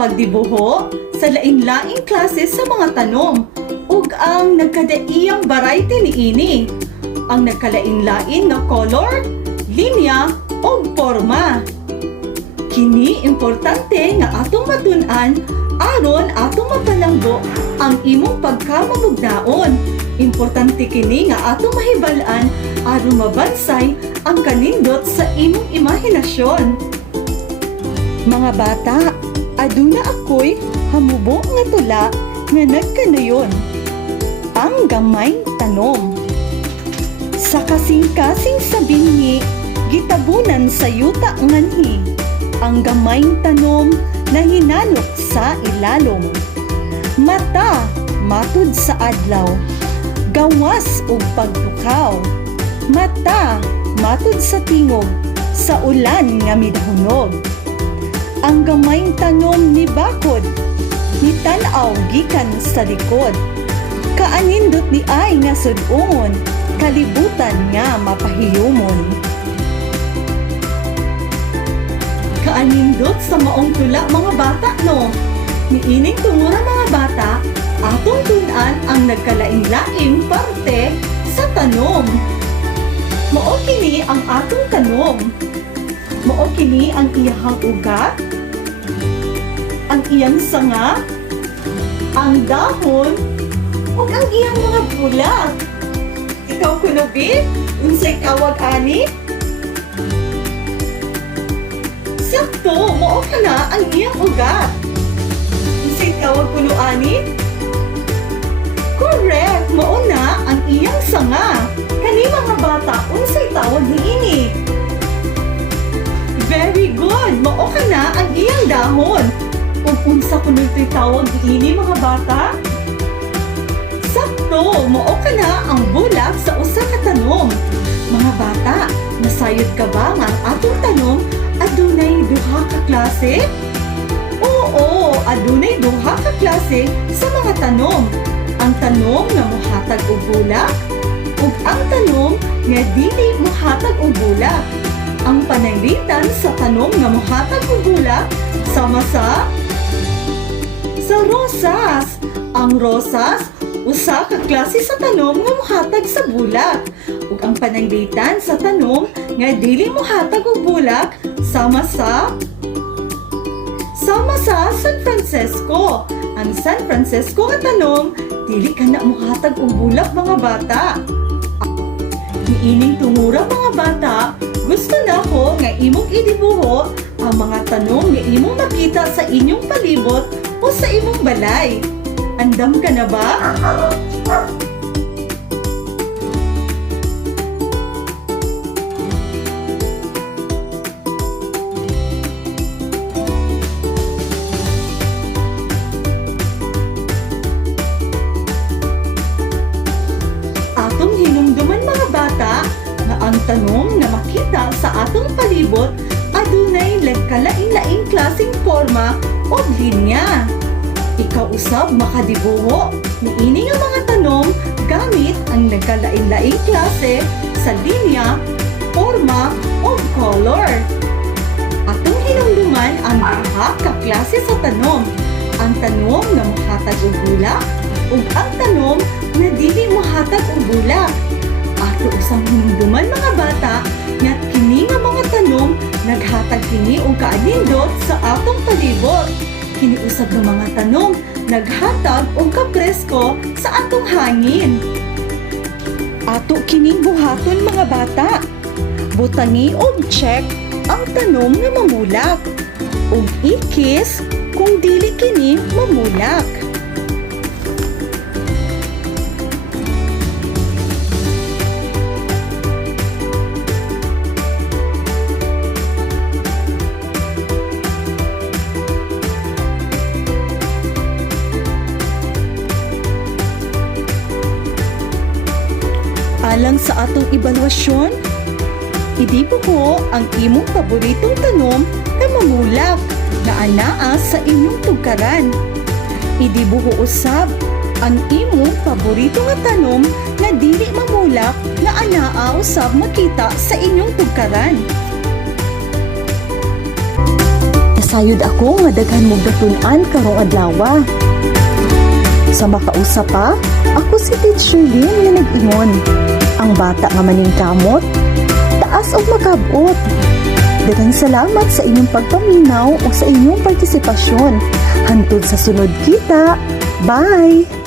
pagdibuho sa lain-laing klase sa mga tanom ug ang nagkadaiyang variety niini, ang nagkalain-lain nga color, linya ug porma. Kini importante nga atong matun-an aron atong mapalanggo ang imong pagkamamugnaon. Importante kini nga atong mahibal-an aron mabansay ang kanindot sa imong imahinasyon. Mga bata, aduna ako'y hamubo nga tula nga nagkanayon. Ang gamay tanom. Sa kasing-kasing sa binhi, gitabunan sa yuta nganhi. Ang gamay tanom na hinanok sa ilalom. Mata, matud sa adlaw. Gawas ug pagtukaw. Mata, matud sa tingog. Sa ulan nga midhunog. Ang gamayng tanom ni bakod, ni tan-aw gikan sa likod. Kaanindot ni ay nga sudungon, kalibutan nga mapahiyumon. Kaanindot sa maong tula mga bata no. Niining tumura mga bata, atong tun-an ang nagkalain-laing parte sa tanom. Mao kini ang atong tanom. Mao kini ang iyahang ugat, ang iyang sanga, ang dahon, ug ang iyang mga bulag. Ikaw kunubi, unsay kawag ani? Sakto, mao kana ang iyang ugat. Unsay tawag kuno ani? Correct, mao na ang iyang sanga. Kani mga bata, unsay tawag niini? Very good! Mao ka na ang iyang dahon. Kung unsa kuno ito'y tawag niini mga bata? Sakto! Mao ka na ang bulag sa usa ka tanom. Mga bata, nasayod ka ba nga ang atong tanom adunay duha ka klase? Oo, adunay duha ka klase sa mga tanom. Ang tanom nga mohatag og bulak ug ang tanom nga dili mohatag og bulak. Ang pananglitan sa tanom nga mohatag og bulak sama sa rosas. Ang rosas usa ka klase sa tanom nga mohatag sa bulak ug ang pananglitan sa tanom nga dili mohatag og bulak sama sa San Francisco. Ang San Francisco nga tanom dili kana mohatag og bulak mga bata. Niining tungura mga bata, gusto na ko nga imong idibuho ang mga tanom nga imong makita sa inyong palibot o sa imong balay. Andam ka na ba? Atong hinumduman mga bata nga ang tanom na makita sa atong palibot adunay nagkalain-laing klaseng forma o linya. Ikaw usab makadibuho niini nga mga tanom gamit ang nagkalain-laing klase sa linya, forma o color. Atong hinumduman ang duha ka klase sa tanom. Ang tanom na mohatag og bulak ug ang tanom na dili mohatag og bulak. Ato usang hinumduman mga bata nga kini nga mga tanom naghatag kini og kaanindot sa atong palibot. Kini usab nga mga tanom naghatag og kapresko sa atong hangin. Ato kining buhaton mga bata. Butangi og check ang tanom nga mamulak ug ikis kung dili kini mamulak. Alang sa atong ebaluasyon, idibuho ang imong paboritong tanom na mamulak na anaa sa inyong tugkaran. Idibuho usab ang imong paborito nga tanom na dili mamulak na anaa usab makita sa inyong tugkaran. Sayod ako nga daghan mo gatunan karong adlaw. Sa makausap pa, ako si Teacher Lynn nga nag-ingon. Ang bata nga maningkamot, taas og makabot. Daghang salamat sa inyong pagpaminaw o sa inyong partisipasyon. Hantod sa sunod kita. Bye!